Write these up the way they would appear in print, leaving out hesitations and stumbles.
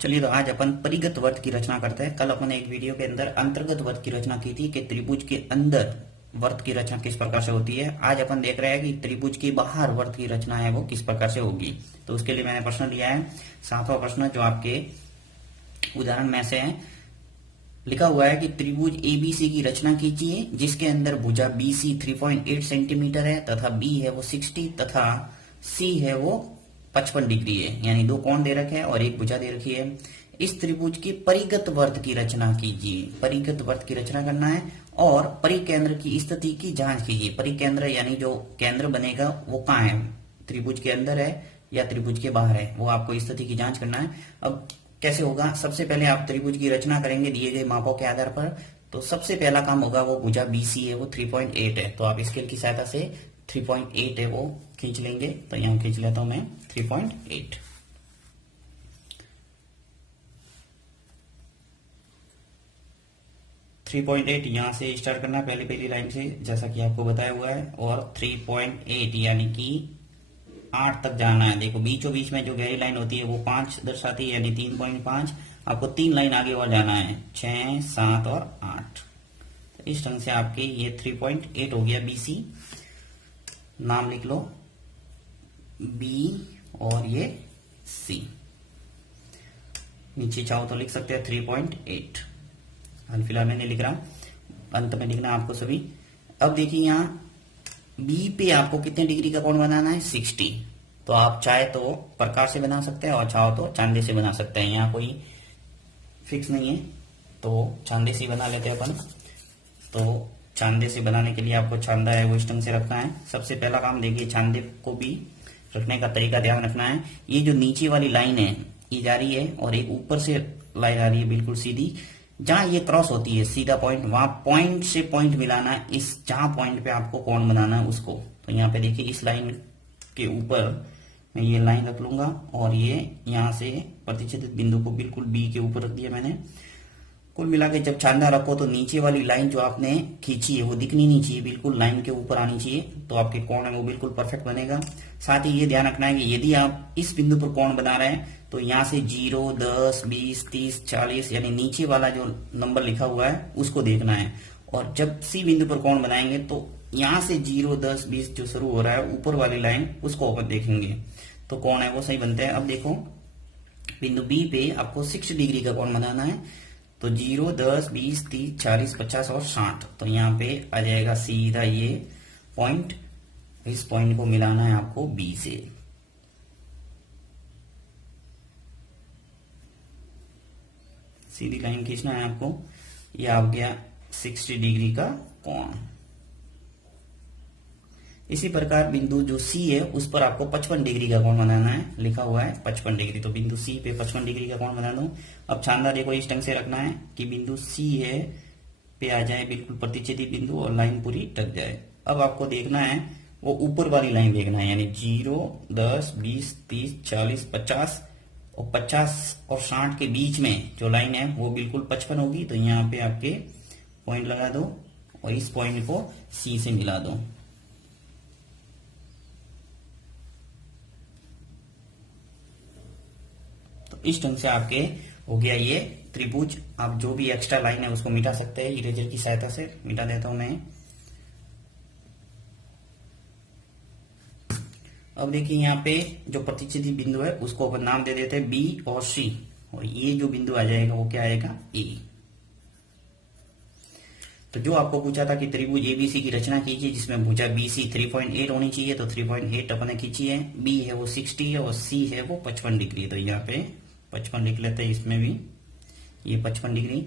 चलिए तो आज अपन परिगत वर्त की रचना करते हैं। कल अपन एक वीडियो के अंदर अंतर्गत वर्त की रचना की थी कि त्रिभुज के अंदर वर्त की रचना किस प्रकार से होती है। आज अपन देख रहे हैं कि त्रिभुज के बाहर वर्त की रचना है वो किस प्रकार से होगी। तो उसके लिए मैंने प्रश्न लिया है 7वां प्रश्न, जो आपके उदाहरण में से है। लिखा हुआ है कि त्रिभुज एबीसी की रचना कीजिए जिसके अंदर भुजा बीसी 3.8 सेंटीमीटर है तथा बी है वो 60 तथा सी है वो 55 डिग्री है, यानी दो कोण दे रखे हैं और एक भुजा दे रखी है। इस त्रिभुज की परिगत वर्त की रचना कीजिए। परिगत वर्त की रचना करना है और परिकेंद्र की स्थिति की जांच कीजिए। परिकेंद्र यानी जो केंद्र बनेगा वो कहाँ है, त्रिभुज के अंदर है या त्रिभुज के बाहर है, वो आपको स्थिति की जांच करना है। अब कैसे होगा, सबसे पहले आप त्रिभुज की रचना करेंगे दिए गए मापों के आधार पर। तो सबसे पहला काम होगा वो भुजा बीसी है वो 3.8 है, तो आप स्केल की सहायता से 3.8 है वो खींच लेंगे। तो यहां खींच लेता हूं मैं 3.8। यहां से स्टार्ट करना है, पहली पहली लाइन से, जैसा कि आपको बताया हुआ है। और 3.8 यानी कि 8 तक जाना है। देखो बीचों बीच में जो गहरी लाइन होती है वो 5 दर्शाती है, यानी 3.5। आपको 3 लाइन आगे और जाना है, 6, 7 और 8। तो इस ढंग से आपके ये 3.8 हो गया बीसी। नाम लिख लो बी और ये सी। नीचे चाहो तो लिख सकते हैं 3.8। हाल फिलहाल में नहीं लिख रहा, अंत में लिखना आपको सभी। अब देखिए यहाँ बी पे आपको कितने डिग्री का कोण बनाना है, 60। तो आप चाहे तो प्रकाश से बना सकते हैं और चाहो तो चांदी से बना सकते हैं, यहाँ कोई फिक्स नहीं है। तो चांदी से बना लेते हैं अपन। तो चांदे से बनाने के लिए आपको चांदा है वो इस ढंग से रखना है। सबसे पहला काम देखिए, चांदे को भी रखने का तरीका ध्यान रखना है। ये जो नीचे वाली लाइन है ये जा रही है और एक ऊपर से लाइन आ रही है बिल्कुल सीधी। जहां ये क्रॉस होती है सीधा पॉइंट, वहां पॉइंट से पॉइंट मिलाना है। इस जहां पॉइंट पे आपको कोण बनाना है उसको। तो यहाँ पे देखिए इस लाइन के ऊपर मैं ये लाइन रख लूंगा और ये यहाँ से प्रतिच्छेदित बिंदु को बिल्कुल बी के ऊपर रख दिया मैंने। कुल मिला के जब चांदा रखो तो नीचे वाली लाइन जो आपने खींची है वो दिखनी नहीं चाहिए, बिल्कुल लाइन के ऊपर आनी चाहिए। तो आपके कोण है वो बिल्कुल परफेक्ट बनेगा। साथ ही ये ध्यान रखना है कि यदि आप इस बिंदु पर कोण बना रहे हैं तो यहाँ से 0, 10, 20, 30, 40 यानी नीचे वाला जो नंबर लिखा हुआ है उसको देखना है। और जब सी बिंदु पर कोण बनाएंगे तो यहाँ से 0, 10, 20 जो शुरू हो रहा है ऊपर वाली लाइन उसको अपन देखेंगे तो कोण है वो सही बनते हैं। अब देखो बिंदु बी पे आपको 60 डिग्री का कोण बनाना है। तो 0, 10, 20, 30, 40, 50 और 60। तो यहाँ पे आ जाएगा सीधा ये पॉइंट। इस पॉइंट को मिलाना है आपको बी से। सीधी लाइन खींचना है आपको। ये आ गया 60 डिग्री का कोण। इसी प्रकार बिंदु जो सी है उस पर आपको 55 डिग्री का कोण बनाना है, लिखा हुआ है 55 डिग्री। तो बिंदु सी पे 55 डिग्री का कोण बना दो। अब चांदा देखो इस ढंग से रखना है कि बिंदु सी है पे आ जाए बिल्कुल प्रतिच्छेदी बिंदु और लाइन पूरी टक जाए। अब आपको देखना है वो ऊपर वाली लाइन देखना है, यानी 0, 10, 20, 30, 40, 50 और 50 और 60 के बीच में जो लाइन है वो बिल्कुल 55 होगी। तो यहाँ पे आपके पॉइंट लगा दो और इस पॉइंट को सी से मिला दो। तो इस ढंग से आपके हो गया ये त्रिभुज। आप जो भी एक्स्ट्रा लाइन है उसको मिटा सकते हैं, इरेजर की सहायता से मिटा देता हूं मैं। अब देखिए यहाँ पे जो प्रतिच्छेदी बिंदु है उसको अपन नाम दे देते हैं बी और सी, और ये जो बिंदु आ जाएगा वो क्या आएगा, ए। तो जो आपको पूछा था कि त्रिभुज एबीसी की रचना कीजिए जिसमें भुजा बीसी 3.8 होनी चाहिए, तो 3.8 अपने खींची है। बी है वो 60 है और सी है वो 55 डिग्री। तो यहाँ पे 55 लिख लेते हैं, इसमें भी ये 55 डिग्री।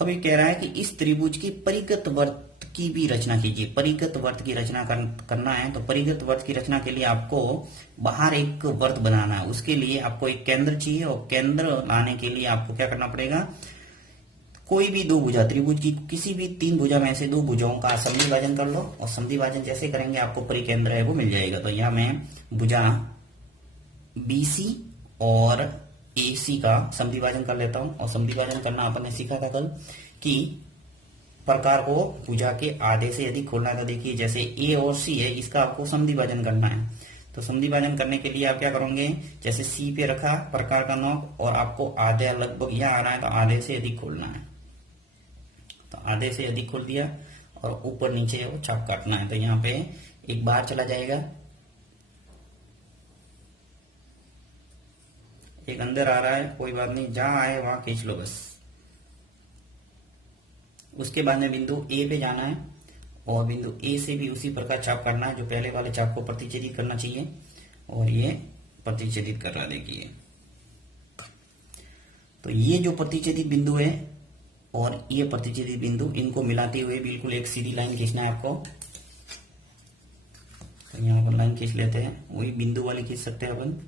अब ये कह रहा है कि इस त्रिभुज की परिगत वर्त की भी रचना कीजिए। परिगत वर्त की रचना करना है। तो परिगत वर्त की रचना के लिए आपको बाहर एक वर्त बनाना है। उसके लिए आपको एक केंद्र चाहिए और केंद्र लाने के लिए आपको क्या करना पड़ेगा, कोई भी दो भुजा, त्रिभुज की किसी भी 3 भुजा में से 2 भुजाओं का समद्वि विभाजन कर लो और समद्वि विभाजन जैसे करेंगे आपको परिकेंद्र है वो मिल जाएगा। तो यहाँ मैं भुजा बीसी और एसी का समद्वि विभाजन कर लेता हूं। और समद्वि विभाजन करना अपन ने सीखा था कल कि प्रकार को भुजा के आधे से यदि खोलना है तो देखिए जैसे ए और सी है इसका आपको समद्वि विभाजन करना है। तो समद्वि भाजन करने के लिए आप क्या करोगे, जैसे सी पे रखा प्रकार का नोक और आपको आधे लगभग यह आ रहा है तो आधे से अधिक खोलना है, तो आधे से अधिक खोल दिया और ऊपर नीचे वो चाप काटना है। तो यहाँ पे एक बाहर चला जाएगा, एक अंदर आ रहा है, कोई बात नहीं, जहां आए वहां खींच लो बस। उसके बाद में बिंदु ए पे जाना है और बिंदु ए से भी उसी प्रकार चाप काटना है जो पहले वाले चाप को प्रतिच्छेदित करना चाहिए, और ये प्रतिच्छेदित कर रहा है, देखिए। तो ये जो प्रतिच्छेदित बिंदु है और ये प्रतिच्छेदित बिंदु, इनको मिलाते हुए बिल्कुल एक सीधी लाइन खींचना है आपको। तो यहां पर लाइन खींच लेते हैं, वही बिंदु वाली खींच सकते हैं अपन।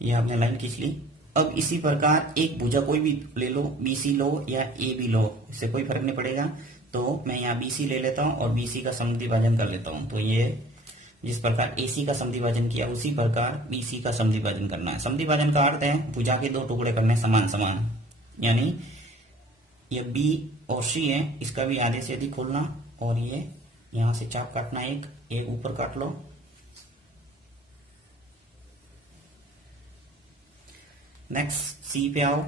ये आपने लाइन खींच ली। अब इसी प्रकार एक भुजा कोई भी ले लो, बीसी लो या ए बी लो, इससे कोई फर्क नहीं पड़ेगा। तो मैं यहाँ बीसी ले लेता हूँ और बीसी का समद्वि भाजन कर लेता हूँ। तो ये जिस प्रकार एसी का समद्वि भाजन किया उसी प्रकार बीसी का समद्वि भाजन करना है। समद्वि भाजन का अर्थ है भुजा के दो टुकड़े करने समान समान, यानी ये बी और सी है, इसका भी आधे से अधिक खोलना और ये यहां से चाप काटना, एक ऊपर काट लो। नेक्स्ट सी पे आओ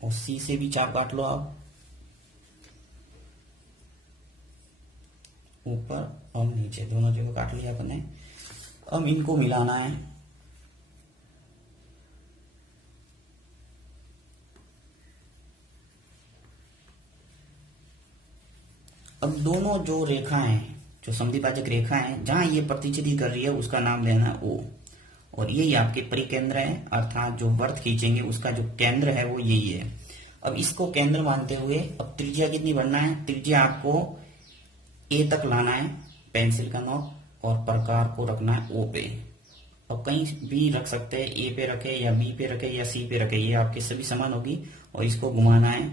और सी से भी चाप काट लो आप, ऊपर और नीचे दोनों जगह काट लिया अपने। अब इनको मिलाना है। अब दोनों जो रेखा है, जो समद्विभाजक रेखा है, जहां ये प्रतिच्छेदित कर रही है उसका नाम लेना है ओ, और यही आपके परिकेंद्र है, अर्थात जो वर्त खींचेंगे उसका जो केंद्र है वो यही है। अब इसको केंद्र मानते हुए अब त्रिज्या कितनी बढ़ना है, त्रिज्या आपको ए तक लाना है पेंसिल का नोक, और प्रकार को रखना है ओ पे। अब कहीं भी रख सकते हैं, ए पे रखे या बी पे रखे या सी पे रखे, ये आपके सभी समान होगी। और इसको घुमाना है,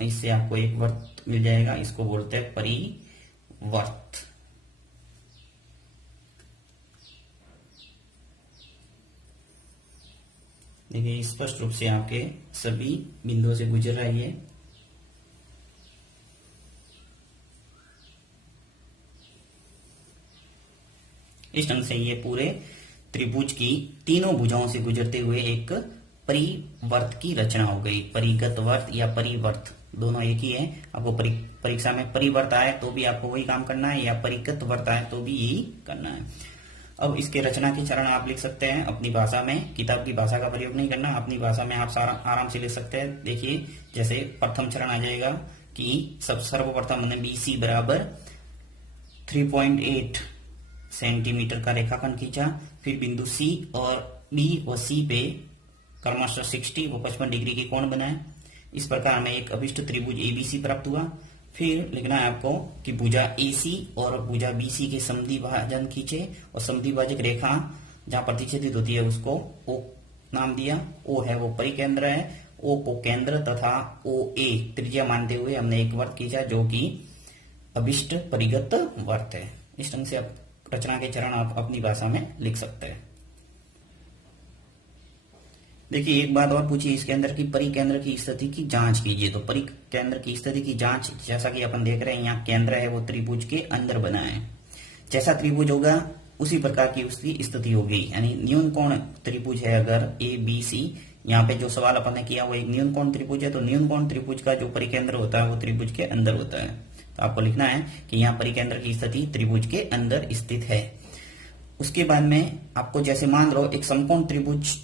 इससे आपको एक वर्त मिल जाएगा, इसको बोलते हैं परिवर्त। देखिए स्पष्ट रूप से आपके सभी बिंदुओं से गुजर रहा है ये। इस ढंग से ये पूरे त्रिभुज की तीनों भुजाओं से गुजरते हुए एक परिवर्त की रचना हो गई। परिगत वर्त या परिवर्त दोनों एक ही है। आपको परीक्षा में परिवर्त आए तो भी आपको वही काम करना है, या परिगत वर्त आए तो भी यही करना है। अब इसके रचना के चरण आप लिख सकते हैं अपनी भाषा में, किताब की भाषा का प्रयोग नहीं करना, अपनी भाषा में आप सारा आराम से लिख सकते हैं। देखिए जैसे प्रथम चरण आ जाएगा कि सर्वप्रथम हमने बीसी बराबर 3.8 सेंटीमीटर का रेखाखंड खींचा, फिर बिंदु सी और बी व सी पे क्रमशः 60 व 55 डिग्री के कोण बनाए। इस प्रकार हमें एक अभिष्ट त्रिभुज एबीसी प्राप्त हुआ। फिर लिखना है आपको कि भुजा एसी और भुजा बीसी के समद्वि भाजन खींचे, और समद्वि भाजक रेखा जहां प्रतिच्छेदित होती है उसको ओ नाम दिया। ओ है वो परिकेंद्र है, ओ को केंद्र तथा ओ ए त्रिज्या मानते हुए हमने एक वर्त खींचा जो कि अभिष्ट परिगत वर्त है। इस ढंग से आप रचना के चरण आप अपनी भाषा में लिख सकते हैं। देखिए एक बात और पूछिए इसके अंदर की परिकेंद्र की स्थिति की जांच कीजिए। तो परिकेंद्र की स्थिति की जांच, जैसा कि अपन देख रहे हैं यहाँ केंद्र है वो त्रिभुज के अंदर बना है, जैसा त्रिभुज होगा उसी प्रकार की उसकी स्थिति होगी। यानी न्यून कोण त्रिभुज है अगर ए बी सी, यहाँ पे जो सवाल अपन ने किया वो एक न्यून कोण त्रिभुज है, तो न्यून कोण त्रिभुज का जो परिकेंद्र होता है वो त्रिभुज के अंदर होता है। तो आपको लिखना है कि यहाँ परिकेंद्र की स्थिति त्रिभुज के अंदर स्थित है। उसके बाद में आपको जैसे मान लो एक समकोण त्रिभुज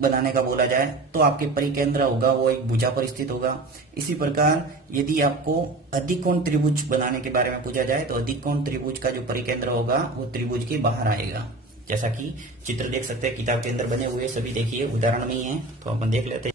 बनाने का बोला जाए तो आपके परिकेंद्र होगा वो एक भुजा पर स्थित होगा। इसी प्रकार यदि आपको अधिक कोण त्रिभुज बनाने के बारे में पूछा जाए तो अधिक कोण त्रिभुज का जो परिकेंद्र होगा वो त्रिभुज के बाहर आएगा, जैसा कि चित्र देख सकते हैं किताब के अंदर बने हुए सभी। देखिए उदाहरण में ही है तो अपन देख लेते हैं।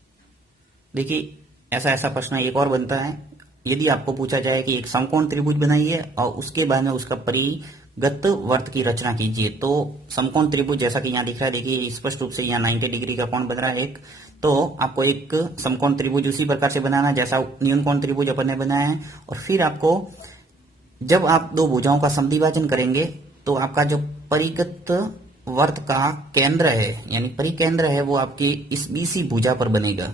देखिए ऐसा प्रश्न एक और बनता है, यदि आपको पूछा जाए कि एक समकोण त्रिभुज बनाइए और उसके बाद में उसका परिगत वर्त की रचना कीजिए, तो समकोण त्रिभुज जैसा कि यहाँ दिख रहा है, देखिए स्पष्ट रूप से यहाँ 90 डिग्री का कोण बन रहा है एक। तो आपको एक समकोण त्रिभुज उसी प्रकार से बनाना जैसा न्यून कोण त्रिभुज अपन ने बनाया है। और फिर आपको जब आप दो भुजाओं का समद्विभाजन करेंगे तो आपका जो परिगत वर्त का केंद्र है यानी परिकेंद्र है वो आपकी इस बीसी भुजा पर बनेगा।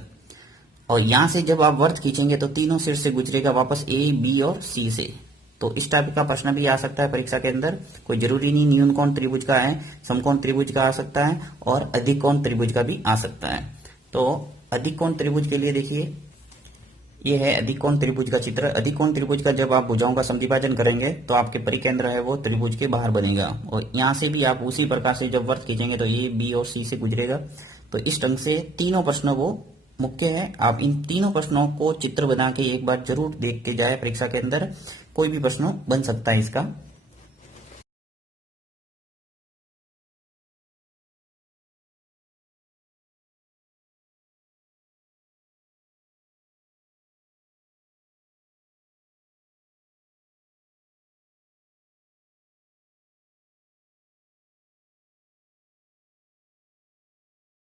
और यहां से जब आप वर्त खींचेंगे तो तीनों सिर से गुजरेगा वापस ए, बी और सी से। तो इस टाइप का प्रश्न भी आ सकता है परीक्षा के अंदर। कोई जरूरी नहीं न्यून कोण त्रिभुज का है, समकोण त्रिभुज का आ सकता है और अधिक कोण त्रिभुज का भी आ सकता है। तो अधिक कोण त्रिभुज के लिए देखिए, ये है अधिक कोण त्रिभुज का चित्र। अधिक कोण त्रिभुज का जब आप भुजाओं का समद्विभाजन करेंगे तो आपके परिकेंद्र है वो त्रिभुज के बाहर बनेगा, और यहां से भी आप उसी प्रकार से जब वर्त खींचेंगे तो ए, बी और सी से गुजरेगा। तो इस ढंग से तीनों प्रश्न वो मुख्य है। आप इन तीनों प्रश्नों को चित्र बना के एक बार जरूर देख के जाए, परीक्षा के अंदर कोई भी प्रश्न बन सकता है इसका।